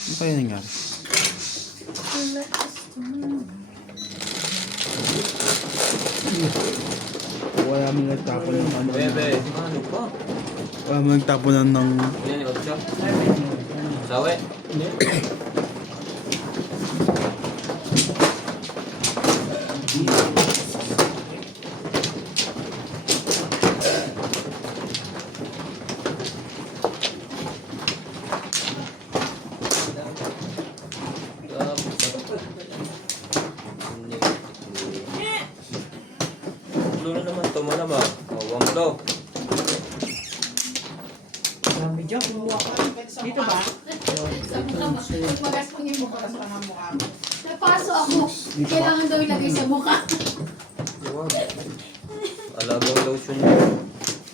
Ano kaya nangyari? Wala mo nagtapon ng ano. Bebe, ano pa? Wala mo nagtaponan ng... Yan yung 8. Sawi. Tulo na naman to, malamang. Wang to. Dami dyan, kumuha ka. Dito ba? Magas pang yung mukha. Napaso ako. Kailangan daw ilagay sa mukha. Alagang lotion niya.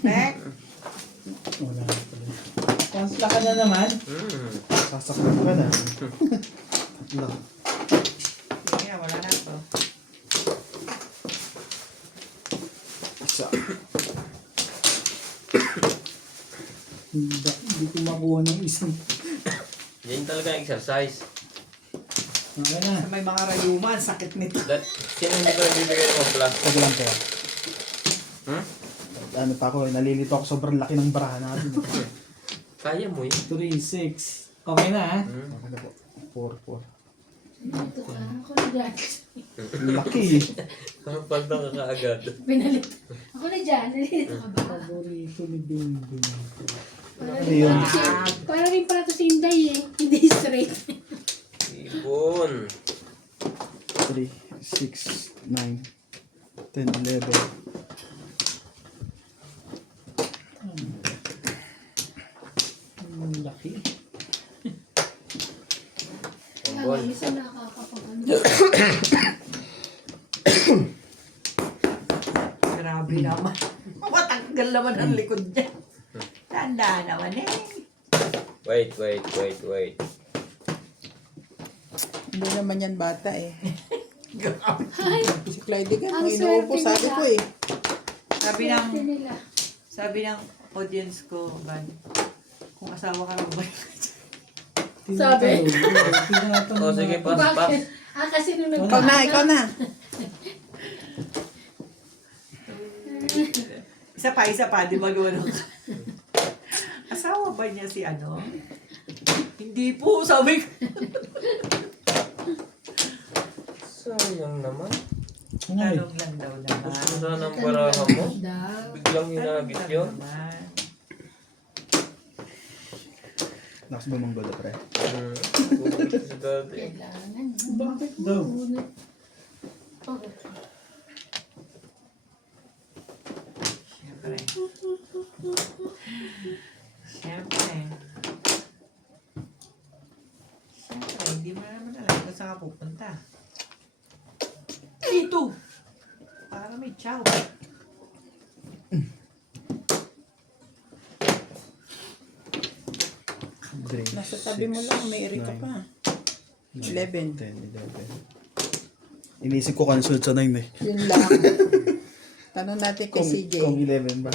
Nek? Wala na pala. Kansla ka na naman. Sasaktan ka na. Tatlo. Kaya wala na to. Isa. Hindi ko makuha ng isang. Yan talaga ang exercise. Okay na. Sa may mga rayuman, sakit nito. Sino hindi ko nagbibigay ng opla? Pag lang kaya. Ano pa ako, nalilito ako sobrang laki ng barahan natin. Kaya mo eh. 3, 6. Okay na ha? Hmm? Okay na po. 4, 4. Dito ka. Ako na dyan. Laki eh. Pag nakakaagad. Pinalit. Ako na dyan. Nalilito ka ba? Paborito ni Bingbing. Para rin pala to si Inday eh. Hindi straight. Ibon. 3, 6, 9, 10, 11. Laki. Pambol. Kaya isa nakakapagano. Grabe naman. Matanggal naman ang likod niya. Tanda naman eh. Wait. Hindi naman yan bata eh. Grabe. Ay, Si Clyde ka, Ang may inuupo, swerte sabi nila. ko eh. swerte nila. Sabi ng audience ko, Van, kung asawa ka lang ba? Sabi? O sige, pass. Bakit? Kasi nung Ikaw na. Isa pa, di ba gano'n? Asawa ba niya si ano? Hindi po, sabi ko. Sayang naman. Tanong lang daw naman. Gusto sana ng baraha mo. Biglang hinagit Tanong yun. lang naman. Lakas bumanggol pre. Bumalik sa dati. Kailangan. Bakit daw? Okay. Siyempre. Siyempre, hindi mo naman alam kung saan ka pupunta. Dito! Para may chow. Nasa tabi mo lang, may iri ka pa. 11. 10, 11. Inisip ko cancel sa 9 eh. Yun lang. Tanong natin kay CJ. Kung 11 ba?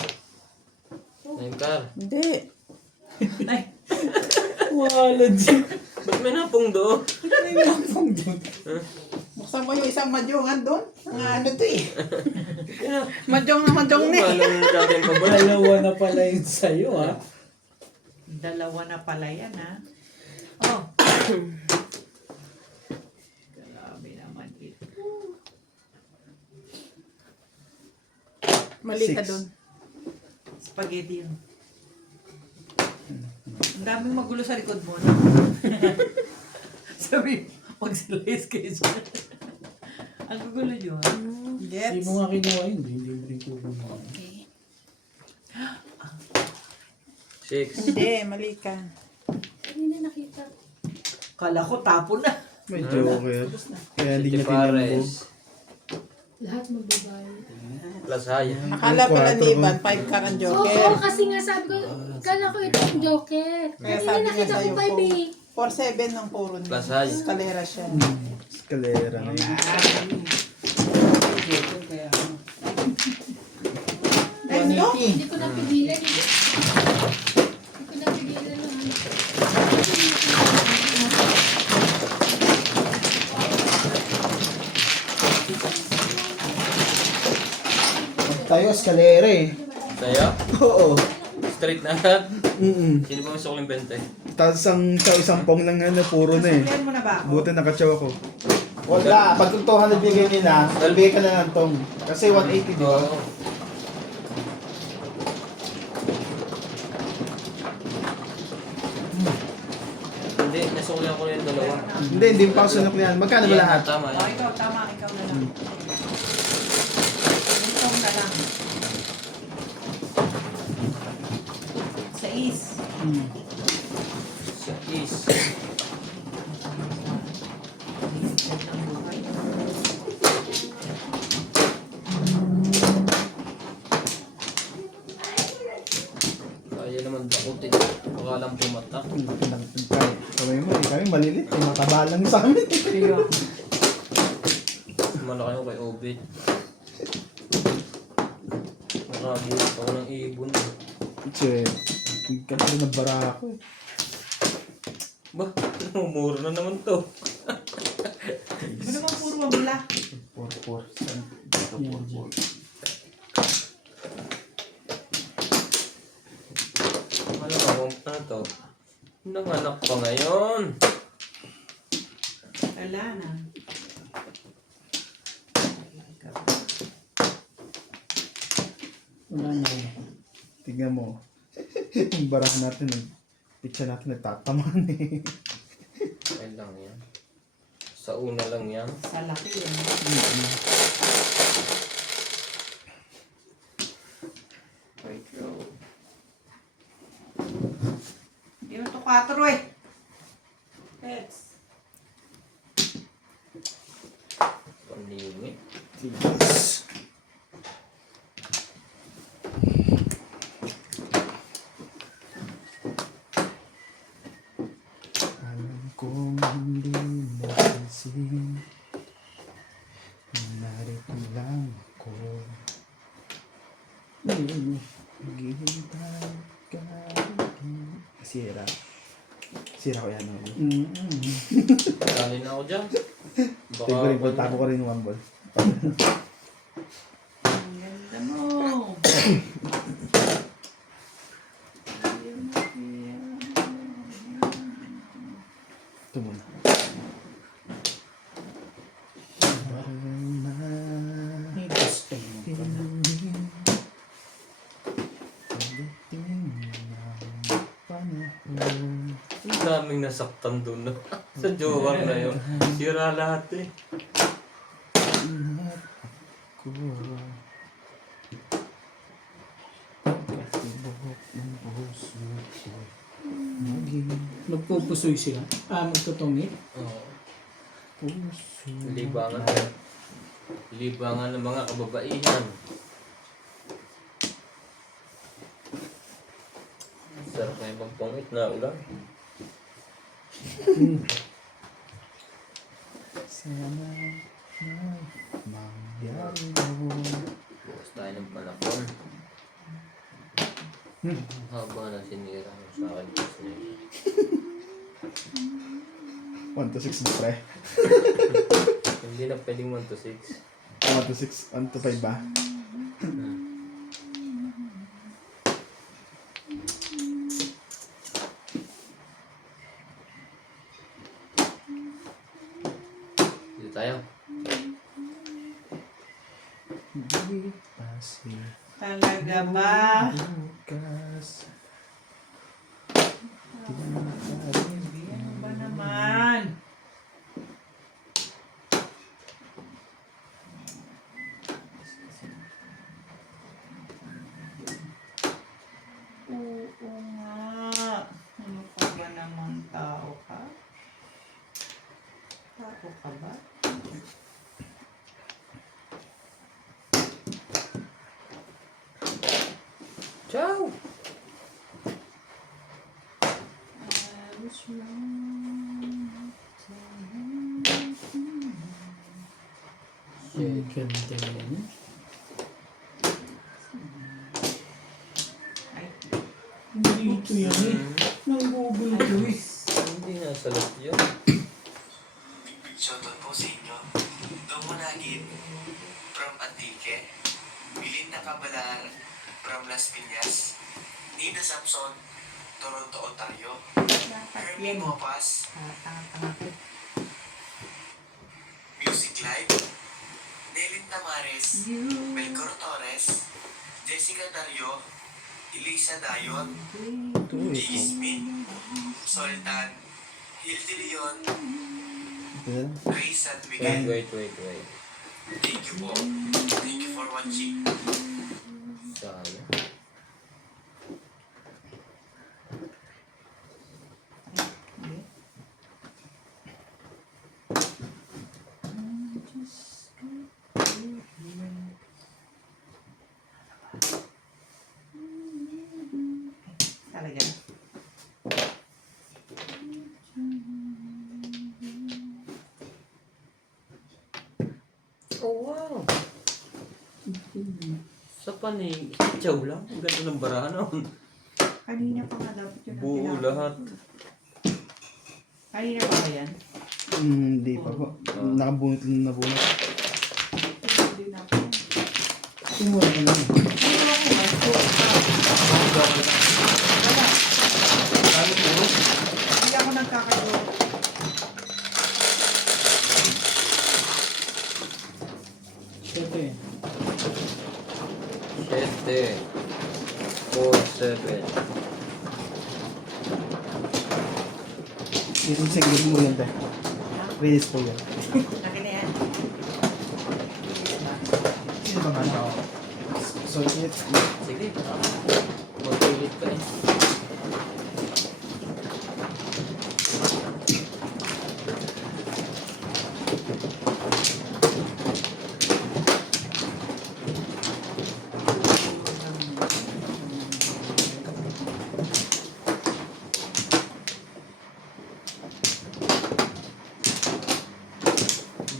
Name car. Hindi. Ay, Wala dyan. Ba't may napong doon? May lapong doon. Buksan mo yung isang madyongan doon. Ang ano to eh. Madyong na madyong na eh. Alam mo natin pa ba? Dalawa na pala yun sa'yo ha. dalawa na pala yan, ha? Oh. Grabe naman ito. Mali ka 6. doon. Spaghetti yun. Ang daming magulo sa likod mo, no? Sabi, mag-slice kayo dyan. Ang gugulo yun. Hindi Gets? mo nga kinuha yun. Hindi mo rin kukuha. 6. Hindi, mali ka. Hindi na nakita. Kala ko tapo na. May joker. Kaya hindi City niya tinambog. Pares. Lahat magbabayo. Plus high. Akala pala ni Quatro. Ivan, 5 ka ng Oo, joker. kasi nga sabi ko, kala ko ito yung joker. Kaya Hindi sabi na nga nakita ko sa'yo pa po. eh. 4-7 ng puro niya. Plus high. Eskalera siya. Eskalera na yun. Ganito? Hindi ko napigilan. Hindi ko napigilan lang. escalera eh. Sa'yo? Oo. Straight na lahat? Mm. Sino ba may sukling 20? Tapos isang pong lang na puro na eh. Sasulian mo na ba ako? Buti nakatsaw ako. Wala, pag yung 200 bigay nila, bigay ka na ng tong. Kasi 180 di ba? Oo. Hindi, nasuklihan ko na yung dalawa. Hindi pa ako sunuklihan. Magkano ba lahat? Tama Oh, yan. ikaw, tama. Ikaw na lang. Ikaw na lang. Sa is. Sa is. Kaya naman dakutin. Baka lang pumatak. Kamay mo eh. Kami malilit. Eh, mataba lang sa amin. Kaya, Malaki ko kay Obit. Nakabuhat ako ng ibon. Che, kasi nagbara ako eh. Ba, umura na naman to. ano naman puro mabula? 4-4. Dito 4-4. Ano to? Nanganak pa ngayon. Wala na. Wala na eh. Tignan mo. Yung barang natin eh. Pitsa natin nagtataman eh. Ay lang yan. Sa una lang yan. Sa laki yan. Wait, row. Hindi mo ito 4 eh. Pets. Paningit. Tigas. Alam kong hindi napansin. Narito lang ako. Ghihintay ka. Sira. Sira ko yan. Dali na ako dyan. Take ko rin. Tago ko rin one ball. Ang ganda mo. Ito muna. May gusto mo pa na. Ang daming nasaktan doon. No? Sa jowa na yun. Sira lahat eh. Magpupusoy sila. Magtutungi. Oo. Libangan. Libangan ng mga kababaihan. Sarap na ibang pangit na ulam. Sana mangyari mo. Bukas tayo ng palakon. Haba na sinira mo sa akin. 1 to 6 na pre. Hindi na pwedeng 1 to 6. 1 to 6, 1 to 5 ba? Dito tayo. Hindi pasi Talaga ba? bukas. Ano ba naman? Oo nga. Ano ka ba naman tao ka? Tao ka ba? Ciao! Ganda yan. Ay, Hindi ito yan eh. Nangugulo ito eh. Hindi nga salat yun. Shoutout po sa inyo. Domonagin from Antique. Belinda Cabalar from Las Piñas, Nina Samson, Toronto, Ontario, Hermie Mopas, Music Live, Nelin Tamares, Melchor Torres, Jessica Dario, Elisa Dayon, Gigi Smith, Sultan, Hildy Leon, Grace and Miguel. Wait. Thank you po. Thank you for watching. Sayang. Talaga. Oh, wow. Sa panig, chow lang. Ang ganda ng barahan. Kanina pa nga dapat yun ang Buo tinapos. lahat. Kanina pa ba yan? Hindi pa po. Nakabunot lang na bunot. Hindi na po. Tumura ka lang. Ano ako? Wala. Ano puro? Hindi ako nagkakaroon. Siyempre. 7, 4, 7. Dito sa gilid mo yun, te. Release po yun. Akin na yan. Sino ba nga na? So, it. Sige. Magpilit pa eh.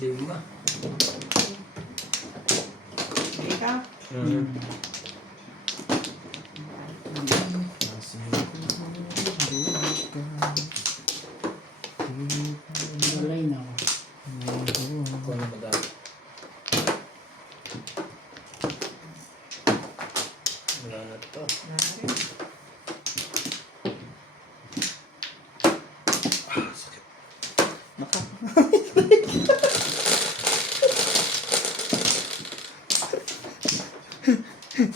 Lima. Ikaw? Malay na ako. Ako na madami. Wala na to. Wala na rin.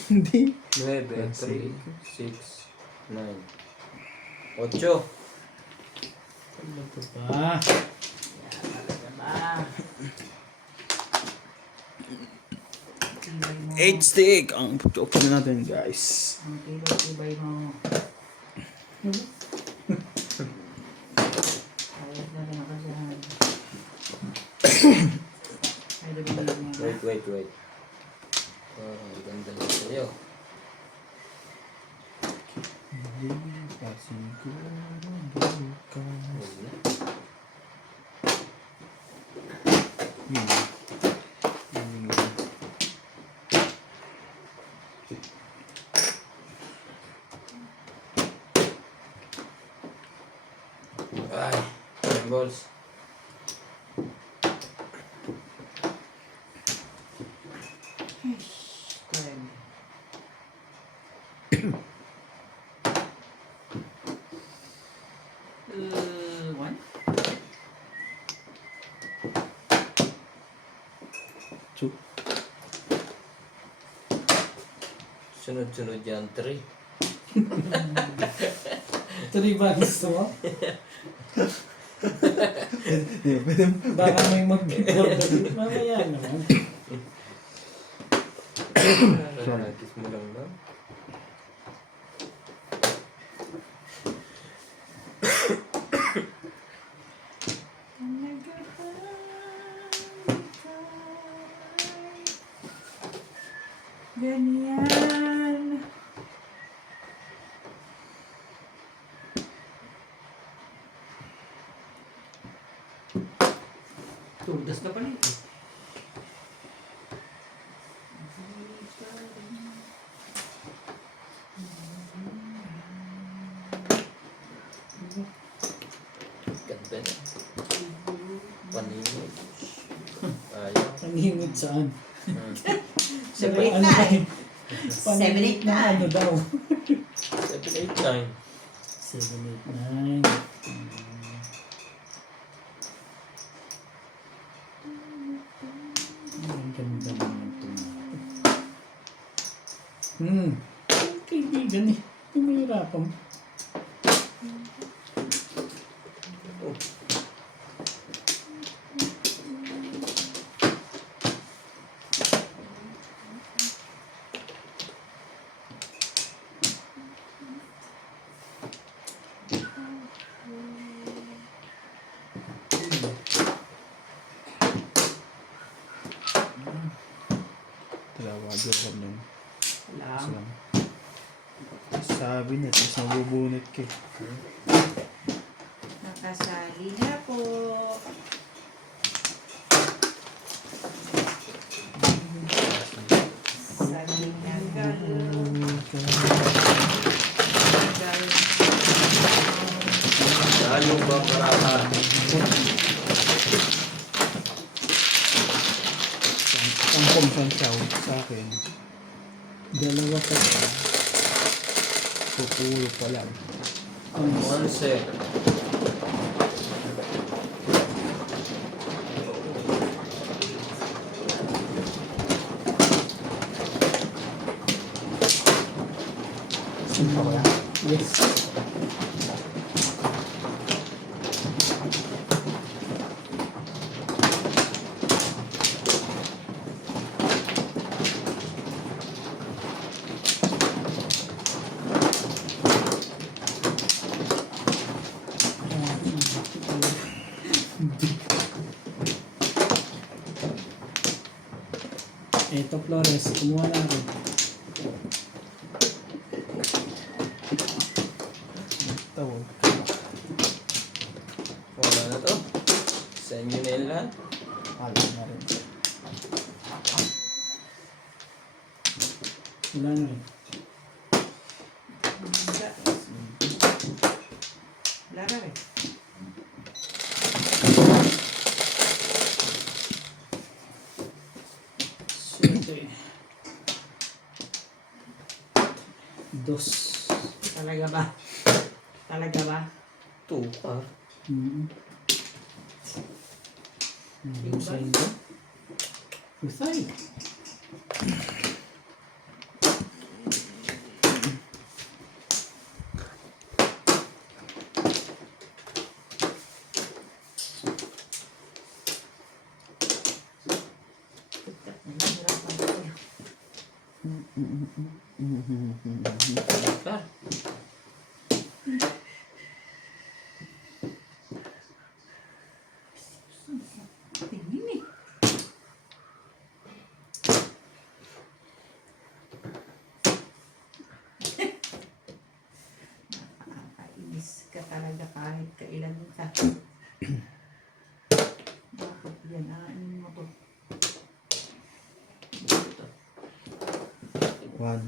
Hindi. 9, 3, 6, 9. 8. Ano to ba? Tibay mo. 8 stick! Ang putok na natin, guys. Ang tibay mo. Ayos na rin ako dyan. Ay, dali mo. Wait. Ang ganda na sa'yo. Hindi pa siguro bukas. Huwag na. Yun. Ay, balls. Twelve. One? Two. Sunod-sunod yan, 3. Ito rin ba gusto mo? Pwede mo. Baka may mag-record. Mamaya naman. Practice mo lang na. Ganyan. Tudas na pala ito. Ganda na. Paningin. Ayaw. Ang himod saan? Hmm. 7, 8, Ano ba 9. yun? 7, 8, na ano 9. daw? 7, 8, 9. 7, 8, 9. Ang ganda naman ito. Kaibigan eh. Tumihirapan. Dalawa, joker nun. Alam. Sabi na, tapos nabubunot ka. Nakasali na po. Saging na galo. Lalong ba parahan? Ang kumsansyaw sa akin, Dalawa pa. tutulog pa lang. 1 sec. Yes. Eto Flores, kumuha na ako. Tawag. Wala na to. Sa inyo na yun lahat. Alam na rin. Wala na rin. Wala na rin. Siete. Dos. Talaga ba? Talaga ba? 2 pa. Husay ba? Husay. Nahihirapan ako. Par. Tingin eh. Nakakainis ka talaga kahit kailan ka. Bakit yan? Aanin mo to. One.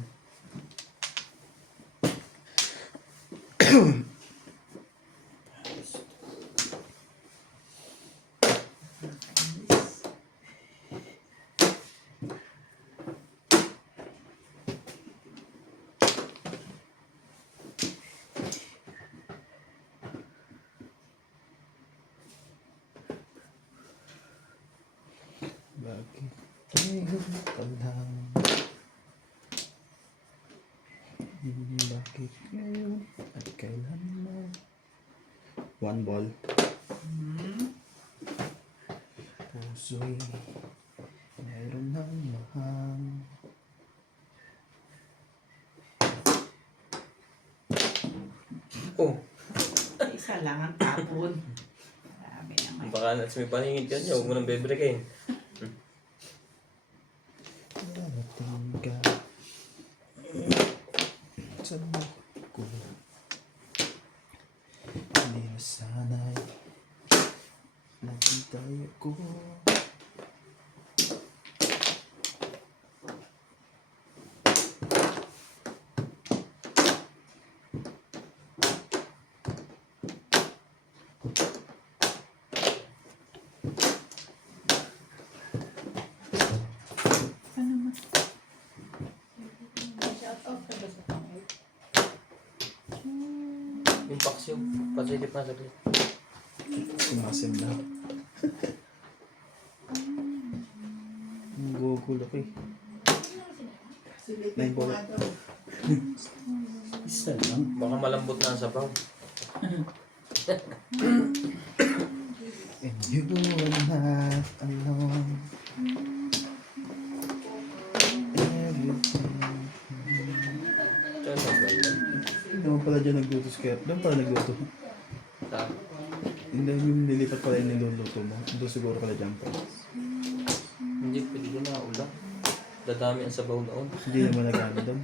Bakit ngayon ka lang? Bakit ngayon at kailan mo? One ball. Puso'y meron ng mahal. Oh, Isa lang ang tapon. Marami naman. baka may paningin ka niya. Huwag mo nang bebrekin. Darating ka sa buhay ko. Hindi na sana'y naghintay ako. Siyo, pasilip na saglit. Kumasim na. Ang gugulo ko eh. Silipin ko nga daw. Isa lang. Baka malambot na ang sabaw. And you are not alone. Everything. Diyan ang ganda. Hindi naman pala dyan nagluto si Kaya. Doon pala nagluto. Ta. Hindi yung nilipat pala yung niluluto mo. Doon siguro pala dyan pa. Hindi, pwede ko na ulam. Dadami ang sabaw noon. Hindi naman nagano doon.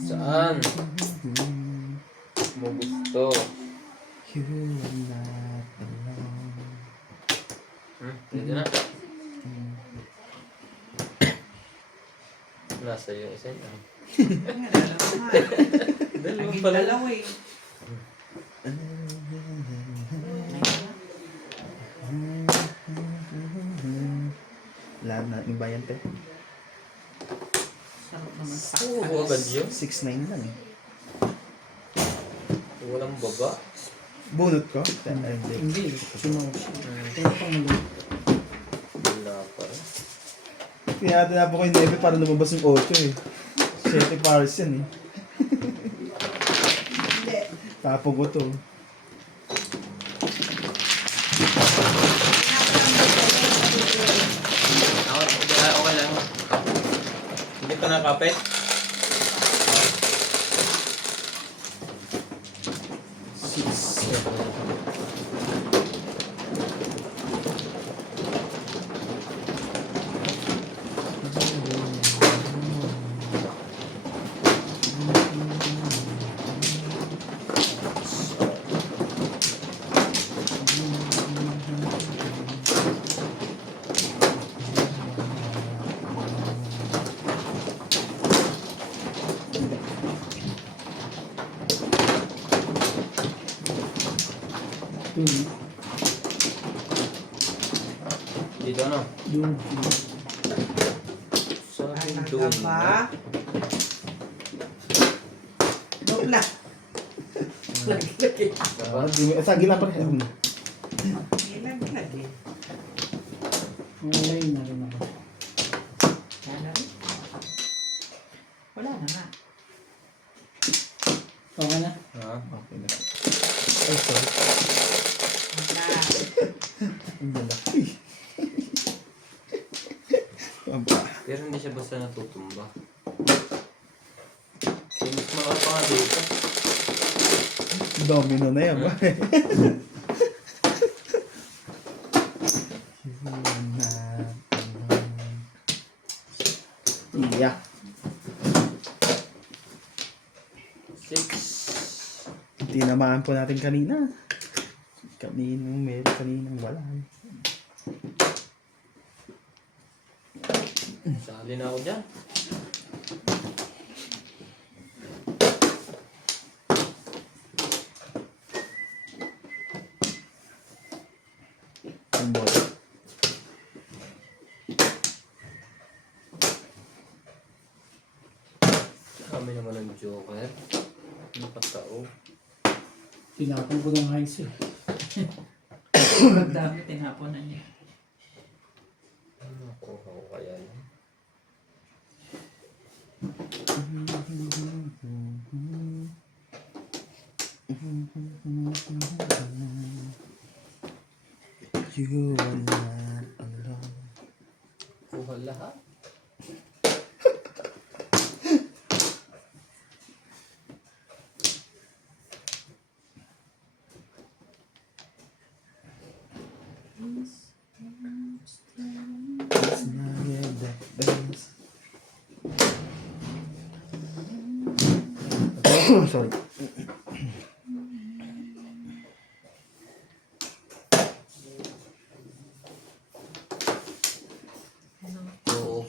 Saan? Mo gusto. You are not alone. Pwede na. Nasa iyo isa yan. Naging pala. dalawa eh. Lahat na yung bayan te. Sarap naman sa Oo, agad yun. 6'9 lang eh. Walang baba. Bunot ko? Hindi. Hindi. Sumaw siya. Kaya pang maluto. Wala pa rin. Tinatanap ko yung 9 para lumabas yung 8 eh. 7 pares yan eh. Hindi. Tapo ko to. Okay lang. Hindi pa nakapit. Doon. Dito na. Doon. Sabi Talaga doon. ba? Joke lang. Lagi-lagi. Diba? Sa gila pa rin. Lagi-lagi. Okay na rin ako. Wala rin. Wala na nga. Okay na? Ha? Okay na. Ay, sorry. Wala. Ang lalaki. Aba. Pero hindi siya basta natutumba. Mas mga pa nga dito. Domino na yan ba? Iya. 6. Tinamaan po natin kanina. Kaninang meron, kaninang wala. Sali na ako dyan. Ang bola. Kami naman ng joker. Napatao. Tinapon ko ng high eh. Sobrang dami tinapon na niya. Nakuha ko kaya yun. You are not alone. Kuha lahat. It's not yet the best. Sorry.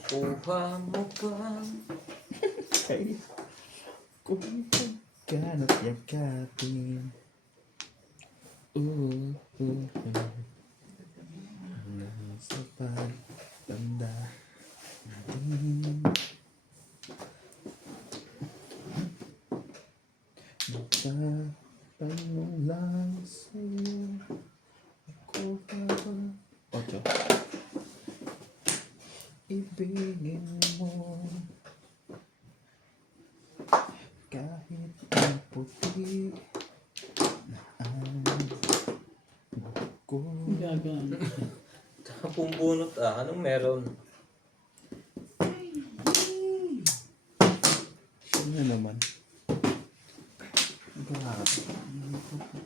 Kukuha mo pa. Kaya kung pagkanat yakapin. Nasa pagtanda natin. lang sa'yo. Ako para 8. Ibigin mo kahit ang puti na ang buko. Gagaan. Tsaka pumbunot anong meron? Ano naman? Grabe.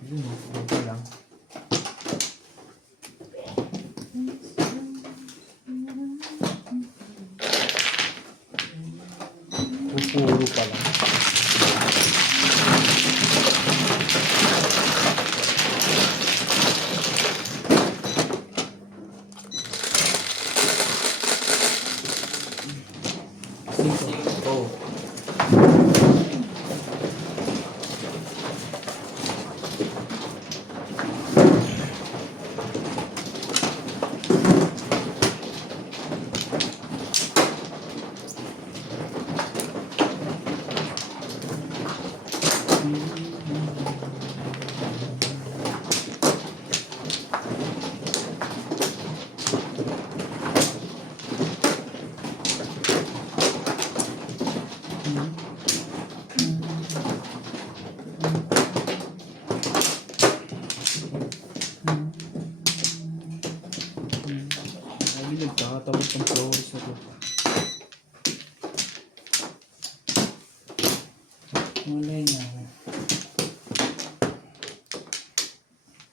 Yun o, okay lang. Pupuro pa lang. Oh. Lagi nagkakatawag ng flowers na to. Malay na ako.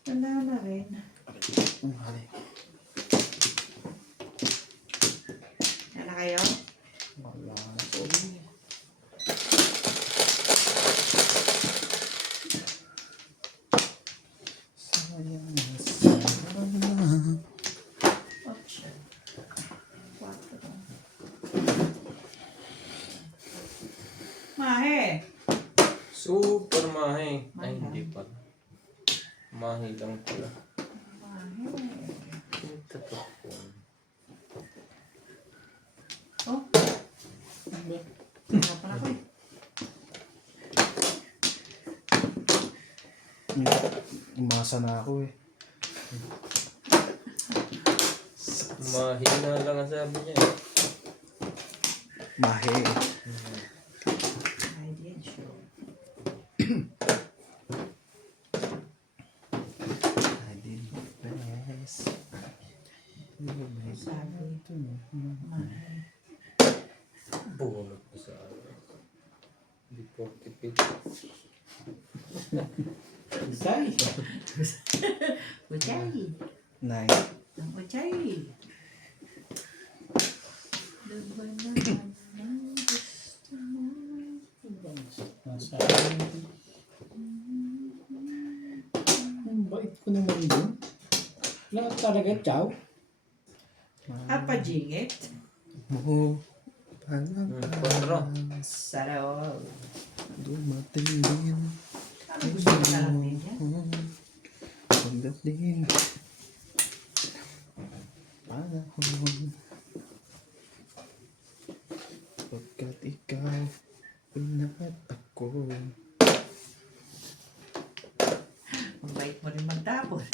Wala na rin. Ang hali. Yan na kayo? Wala. Sayang na sayang. Ocho. Quatro. Mahe! Super mahi. Ay, Mahi hindi lang. pala. Mahi lang pala. Mahe. Ito to. Oh, Ano ba? hanapan ako eh. Umasa na ako eh. Mahina lang ang sabi niya eh. Mahe. I did show. I did my best. Sabi. Mahe. Bunot ko sa ano. Hindi po tipid. Say. Uchay. 9. Ang uchay. Laban na ang gusto mo. Nasa akin. Ang bait ko naman dun. Lahat talaga, chow. Apa jingit? Mo palang Patro. Sarao. dumating din. Ano gusto mo na lang din yan? Pagdating panahon pagkat ikaw pinat ako. Mabait mo rin magtapon.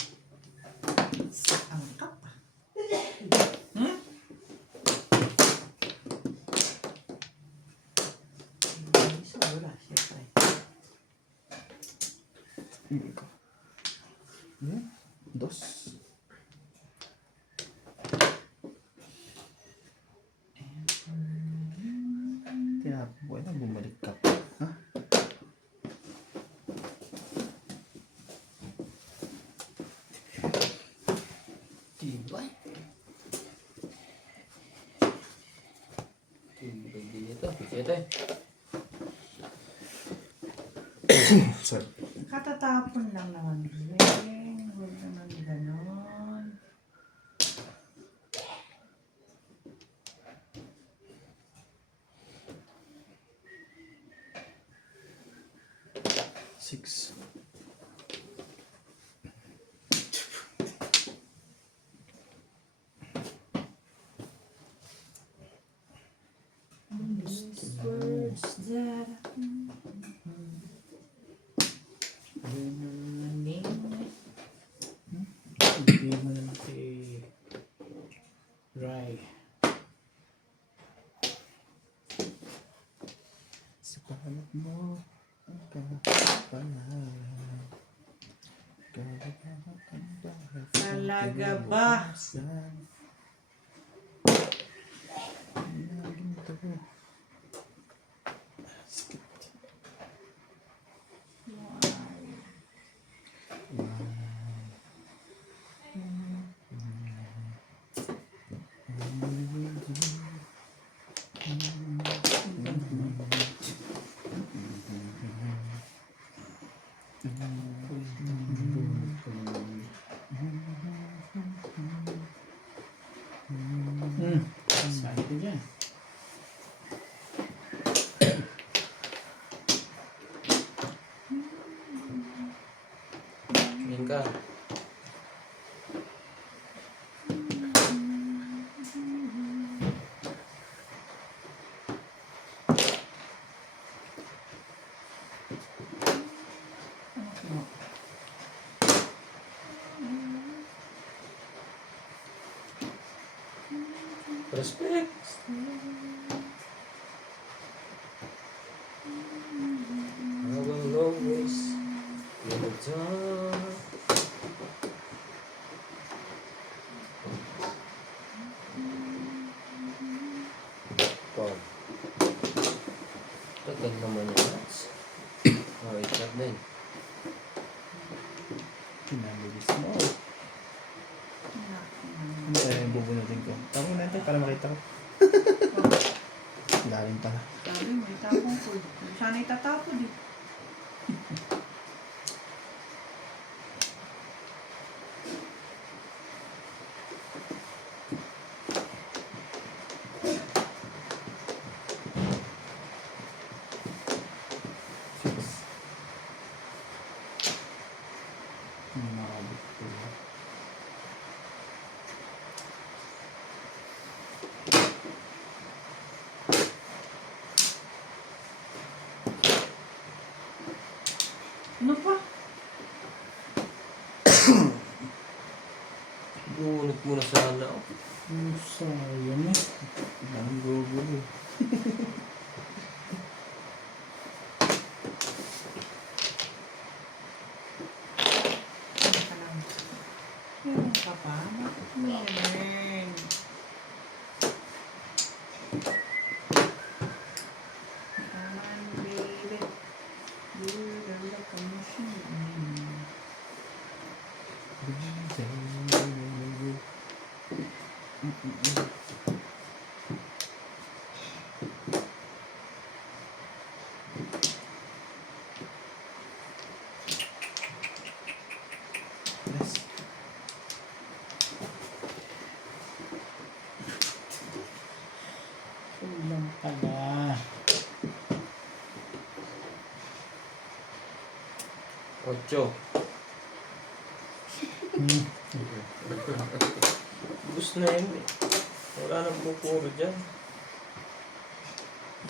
Saan ka pa? Hmm? Hindi sobra, syempre. Dos. Kaya buwan na bumalik ka pa. Ha? Tibay. Tibay dito. Pisete. Sorry. Katatapon lang naman. Huwag naman ganon. Six. These words that I Talaga ba? Sabi ko dyan. Tingin ka. Respect. I will always be the dark. Oh. Tagal naman yung nuts. Oh, itlog din. Pinabilis mo. Hindi tayo yung bubunutin ko. Tama mo natin para makita ko. Lalim pala. Sabi mo, itapon ko. Sana itatapon eh. Nakabit ko. Ano pa? Bunot mo na sana ako. Sayang eh. Ang gugulo. Ano ka lang? Meron ka pa? Meron. Come on, baby. You're the love of machine. Yes. Kulang pala. Ocho. Bus na yun eh. Wala nang pupuro dyan.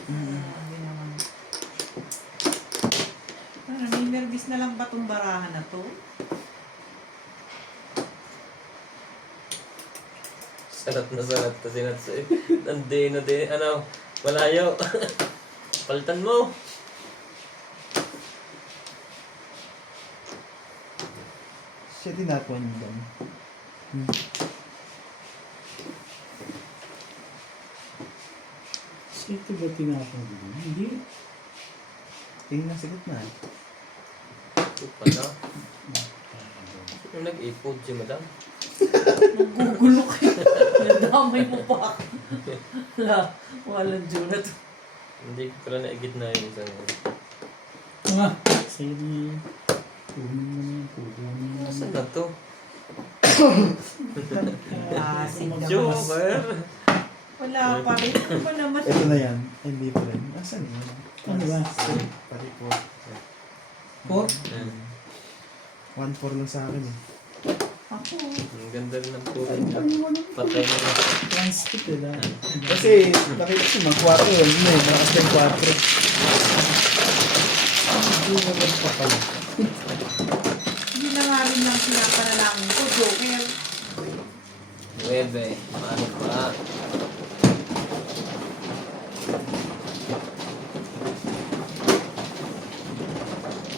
Grabe naman. Parang may nervous na lang ba itong barahan na to? Sarat na sarat kasi nuts eh. Nandi na din. Ano? Malayo. Palitan mo. Siya tinapon yun doon. Ito ba tinapon ko? Hindi. Tingin na sa gitna. Ito pala. Sino nag-ipod si madam? Nagugulo kayo. Nadamay mo pa ako. Wala. Walang Jonat. Hindi ko pala naigit na yung isang yun. Ah, sa'yo na yun. Kunin mo na yun. Kunin mo na Nasaan yun. na to? Klaseng naman. Joker! Wala pa rin. Ano ba naman? Ito na yan. Hindi pa rin. Asan yun? Ano ba? Pati po. Po? 1-4 lang sa akin eh. Ako. Ang ganda rin ng puro niya. Patay na na. Transkip eh dahil. Kasi nakita ko mga 4 yun. Hindi, malakas na yung 4. Hindi naman pa pala. Hindi na nga rin lang sinapanalangin ko. Joker. 9. Paano pa?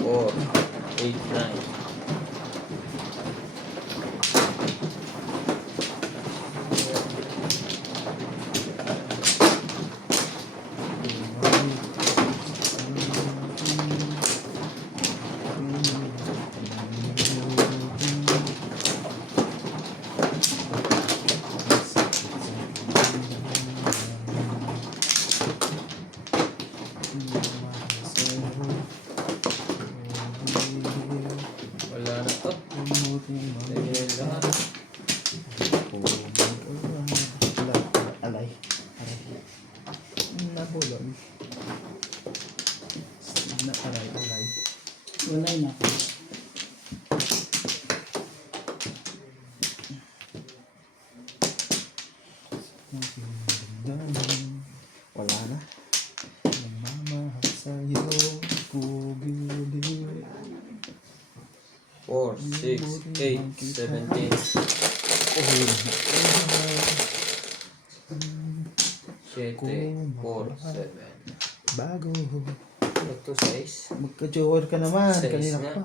Four, 8, 9. Ganyan lahat. Alay. Nabulon. Alay. Wala na. Wala na. Namamahal sa'yo, kugilig. 4, 6, 8, 17. 7, 4, 7. Bago. Ito, 6. Magka-joker ka naman. Sais Kanina nga. pa.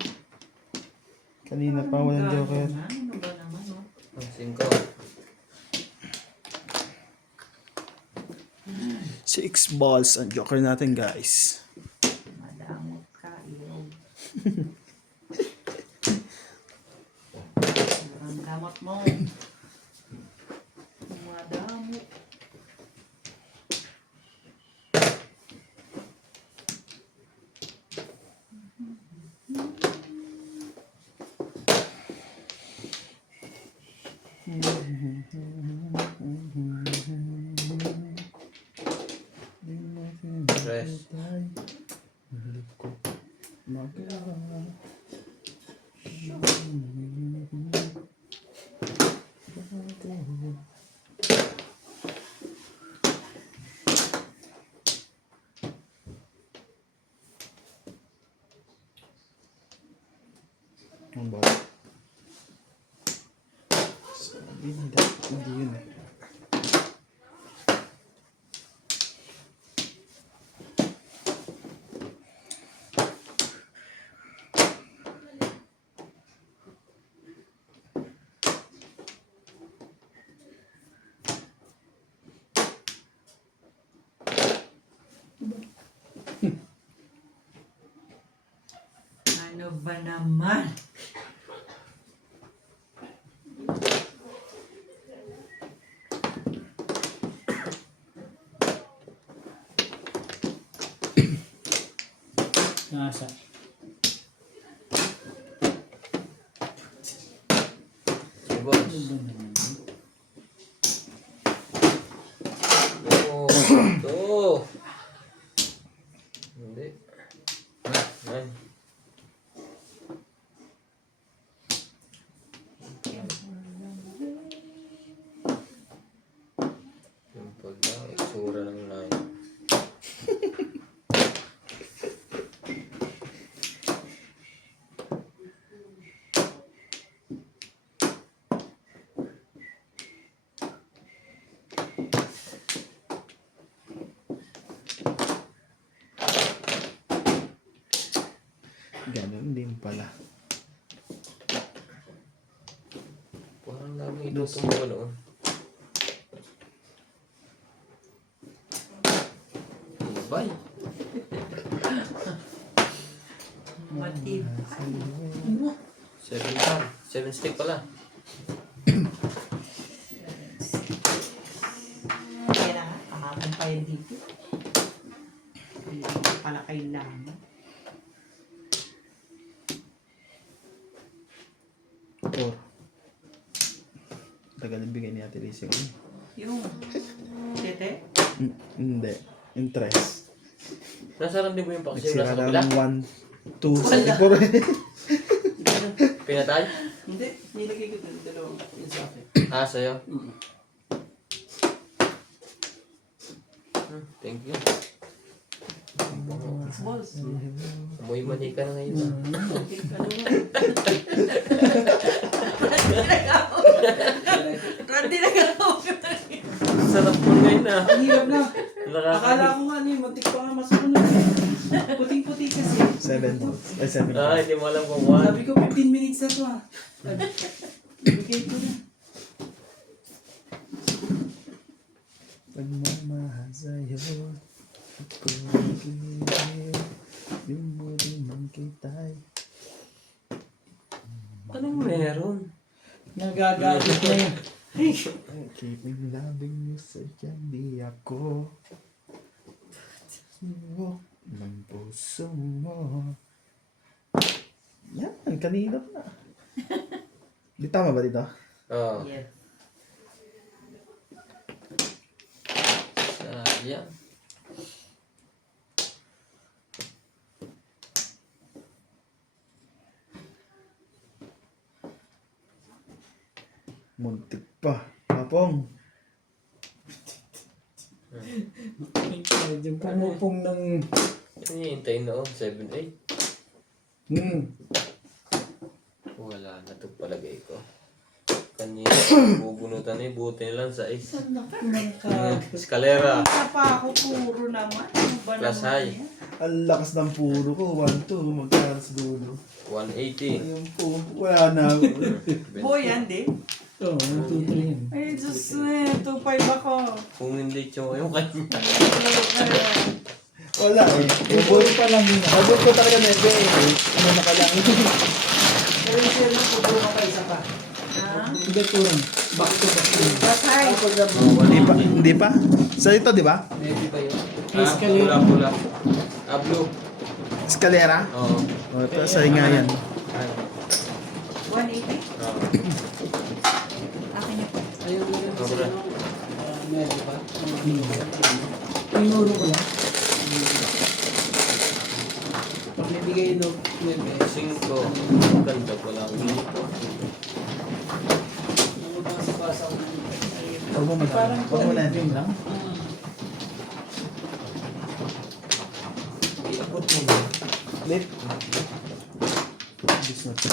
Kanina pa walang joker. Ano ba naman, oh? Ang 5. 6 balls ang joker natin, guys. Madamot ka, ilog. Ang damot mo. Madamot. Rest. Ang ball. Sabi nila, hindi yun eh. Ano ba naman? Nasa. Si boss. Oh, ito. Hindi. Ay. Simple lang. Iksura ng line. Ganun din pala. Parang namin itutong mo noon. Bye. Matib. 7 car. 7 stick pala. Kaya na nga, kahapon pa yun dito. Hindi ko pala kailangan. 4. Tagal na bigay ni Ate Lisa ko. Yung, tete? Hindi. Interest. Nasaan din mo yung paksiw na sa Nagsira kabila? ng 1, 2, 4. Pinatay? Hindi, nilagay ko doon dalawang yun sa akin. Ah, sa'yo? Thank you. Balls. Amoy mani ka na ngayon. Randy na gano'n. Sarap mo ngayon ah. Ang hirap na. Akala Nakakain. ko nga ano, matik pa nga masunod. Puting-puti kasi. 7 balls. Ay, 7 Ah, balls. hindi mo alam kung one. Sabi ko 15 minutes na to ah. Bigay ko na. Pagmamahal sa'yo, kugilig, di mo rin man kita'y Anong meron? Nagagamit na yun. keeping loving you sa hindi ako suwok ng puso mo. Yan, kanina pa. Di tama ba dito? Oo. Yes. Sayang. Muntik pa. Papong. Medyo pumupong ng... Yan yung hintayin na 7-8. Wala na ito palagay ko. Kanina, bubunutan na buti nilang sa is. Escalera. Isa pa ako puro naman. Ano ba Plus naman high. yan? Ang lakas ng puro ko. 1, 2. Magkano sa dulo. 180. Ayun po. Wala na. Boy, yan di. Oo, 2, 3 yan. Ay, Diyos na, 2.5 ako. Kung hindi yung kanya. Wala eh. Puro pa lang yun. Abot ko talaga na eh. Ano na ka lang. Pero siya lang puro ako isa pa. Ha? Hindi, turang. Back to back. Plus high. Hindi pa? Sa ito, di ba? Pula, pula. Blue. Escalera? Oo. O, ito, sa nga yan. 180? Oo. Akin na po. Ayaw mo rin kasi Sobra. ano, meron pa. Tinuro ko lang. Pag nabigay no, meron. 5. Ganda pala ang dito. Basa ko. Huwag mo madami. Huwag mo na. Yun lang. Iabot mo. Late. Bis na ito.